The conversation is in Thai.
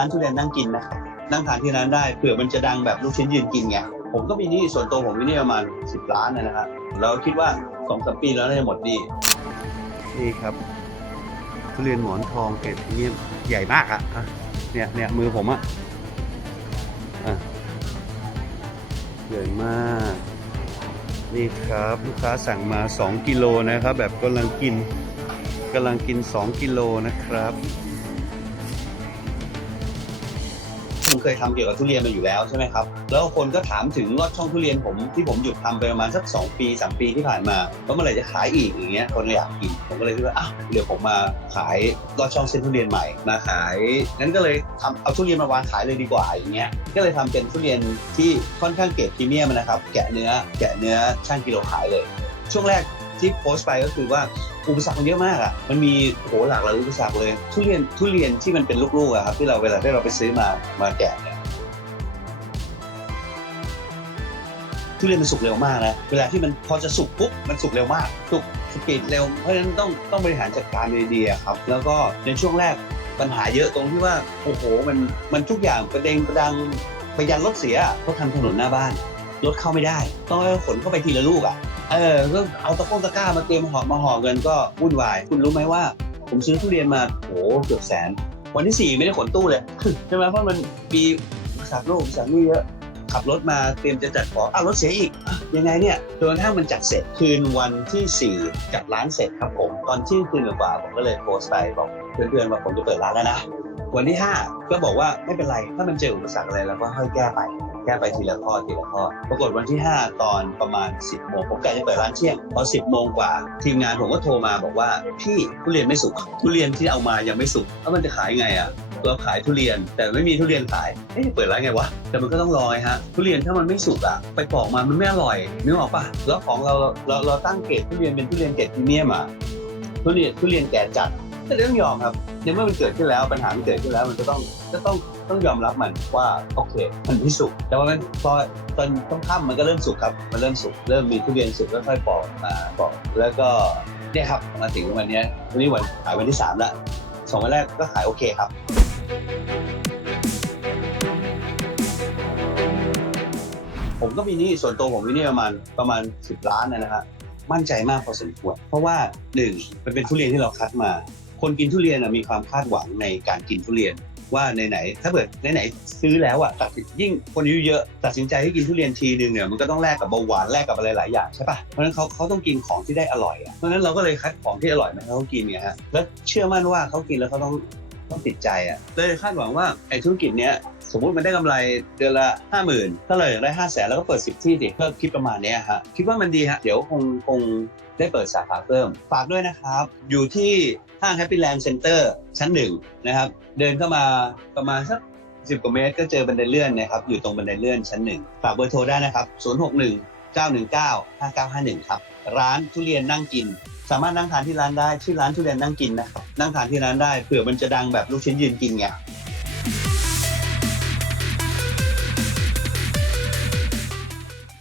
ร้านทุเรียนนั่งกินนะครับนั่งทานที่ร้านได้เผื่อมันจะดังแบบลูกชิ้นยืนกินไงผมก็มีหนี่ส่วนตัวผมมีหนี่ประมาณสิบล้านนะฮะแล้วคิดว่าสองสามปีแล้วน่าจะหมดหนี้นี่ครับทุเรียนหมอนทองเกรดพรีเมียมใหญ่มากอะอะเนี่ยเนี่ยมือผมอะอะใหญ่มาก นี่ครับลูกค้าสั่งมา 2 กิโลนะครับ แบบกำลังกินกำลังกิน 2 กิโลนะครับ ผมเคยทำเกี่ยวกับทุเรียนมาอยู่แล้วใช่ไหมครับ แล้วคนก็ถามถึงรอดช่องทุเรียนผมที่ผมหยุดทำไปประมาณสัก 2 ปี 3 ปีที่ผ่านมาแล้วเมื่อไหร่จะขายอีกอย่างเงี้ยคนก็อยากกินผมก็เลยคิดว่าอ้าวเดี๋ยวผมมาขายรอดช่องเส้นทุเรียนใหม่มาขายงั้นก็เลยทำเอาทุเรียนมาวางขายเลยดีกว่าอย่างเงี้ยก็เลยทำเป็นทุเรียนที่ค่อนข้างเกรดพรีเมียมนะครับแกะเนื้อแกะเนื้อช่างกิโลขายเลย ช่วงแรก ที่โพสต์ไปก็คือว่าอุปสรรคมันเยอะมากอะมันมีโหหลากหลายอุปสรรคเลย ทุเรียนทุเรียนที่มันเป็นลูกๆอะครับที่เราเวลาที่เราไปซื้อมามาแกะเนี่ยทุเรียนมันสุกเร็วมากนะเวลาที่มันพอจะสุกปุ๊บมันสุกเร็วมากสุกสปีดเร็วเพราะฉะนั้นต้องต้องบริหารจัดการดีๆครับ แล้วก็ในช่วงแรกปัญหาเยอะตรงที่ว่าโอ้โหมันมันทุกอย่างประเด็งประดังไปยันรถเสียเขาทำถนนหน้าบ้านรถเข้าไม่ได้ ต้องให้ขนเข้าไปทีละลูกอะ เออก็เอาตะโกงตะกร้ามาเตรียมห่อมาห่อเงินก็วุ่นวาย คุณรู้ไหมว่า ผมซื้อทุเรียนมาโหเกือบแสน วันที่สี่ไม่ได้ขนตู้เลยใช่ไหมเพราะมันมีสรรคโลกสรรคนี่เยอะขับรถมาเตรียมจะจัดของอ้าวรถเสียอีก ยังไงเนี่ยจนกระทั่งมันจัดเสร็จคืนวันที่ 4 จัดร้านเสร็จครับผม ตอนเที่ยงคืนกว่าผมก็เลยโพสต์ไปบอกเพื่อนๆว่าผมจะเปิดร้านแล้วนะ วันที่ 5 ก็บอกว่าไม่เป็นไร ถ้ามันเจออุปสรรคอะไรเราก็ค่อยแก้ไป แก้ไปทีละข้อทีละข้อ ปรากฏวันที่ 5 ตอนประมาณ 10โมงผมกะจะเปิดร้านเที่ยง พอ 10โมงกว่า ทีมงานผมก็โทรมาบอกว่า พี่ทุเรียนไม่สุกทุเรียนที่เอามายังไม่สุกแล้วมันจะขายไงอะเราขายทุเรียนแต่ไม่มีทุเรียนขายเอ๊ะเปิดร้านไงวะ แต่มันก็ต้องรอไงฮะ ทุเรียนถ้ามันไม่สุกอะไปปอกมามันไม่อร่อยนึกออกปะแล้วของเราเราเราตั้งเกรดทุเรียนเป็นทุเรียนเกรดพรีเมียมอะทุเรียนทุเรียนแก่จัดก็เลยต้องยอมครับ ในเมื่อมันเกิดขึ้นแล้วปัญหามันเกิดขึ้นแล้วมันก็ต้องก็ต้องต้องยอมรับมันว่าโอเคมันไม่สุกแต่ว่ามันพอตอนต้องค่ำมันก็เริ่มสุกครับ มันเริ่มสุกเริ่มมีทุเรียนสุกแล้วค่อยปอกมาปอกแล้วก็เนี่ยครับมาถึงวันนี้วันนี้วันขายวันที่สามละสองวันแรกก็ขายโอเคครับผมก็มีหนี้ส่วนตัวผมมีหนี้ประมาณประมาณ 10 ล้านนะฮะมั่นใจมากพอสมควร เพราะว่าหนึ่งมันเป็นทุเรียนที่เราคัดมา คนกินทุเรียนอะมีความคาดหวังในการกินทุเรียนว่าไหนๆถ้าเกิดไหนๆซื้อแล้วอะตัดสินยิ่งคนอายุเยอะตัดสินใจให้กินทุเรียนทีนึงเนี่ยมันก็ต้องแลกกับเบาหวานแลกกับอะไรหลายอย่างใช่ปะเพราะฉะนั้นเขาเขาต้องกินของที่ได้อร่อยอะเพราะฉะนั้นเราก็เลยคัดของที่อร่อยมาให้เขากินเนี่ยฮะแล้วเชื่อมั่นว่าเขากินแล้วเขาต้อง ต้องติดใจอะเลยคาดหวังว่าไอ้ธุรกิจเนี้ยสมมุติมันได้กำไรเดือนละห้าหมื่นถ้าเราอยากได้ห้าแสนแล้วก็เปิดสิบที่ดิก็คิดประมาณนี้ฮะคิดว่ามันดีฮะเดี๋ยวคงคงได้เปิดสาขาเพิ่ม ฝากด้วยนะครับ อยู่ที่ห้าง Happy Land Center ชั้นหนึ่งนะครับ เดินเข้ามาประมาณสักสิบกว่าเมตรก็เจอบันไดเลื่อนนะครับ อยู่ตรงบันไดเลื่อนชั้นหนึ่งฝากเบอร์โทรได้นะครับ 061 919 5951 ครับ ร้านทุเรียนนั่งกิน สามารถนั่งทานที่ร้านได้ชื่อร้านทุเรียนนั่งกินนะครับนั่งทานที่ร้านได้เผื่อมันจะดังแบบลูกชิ้นยืนกินไง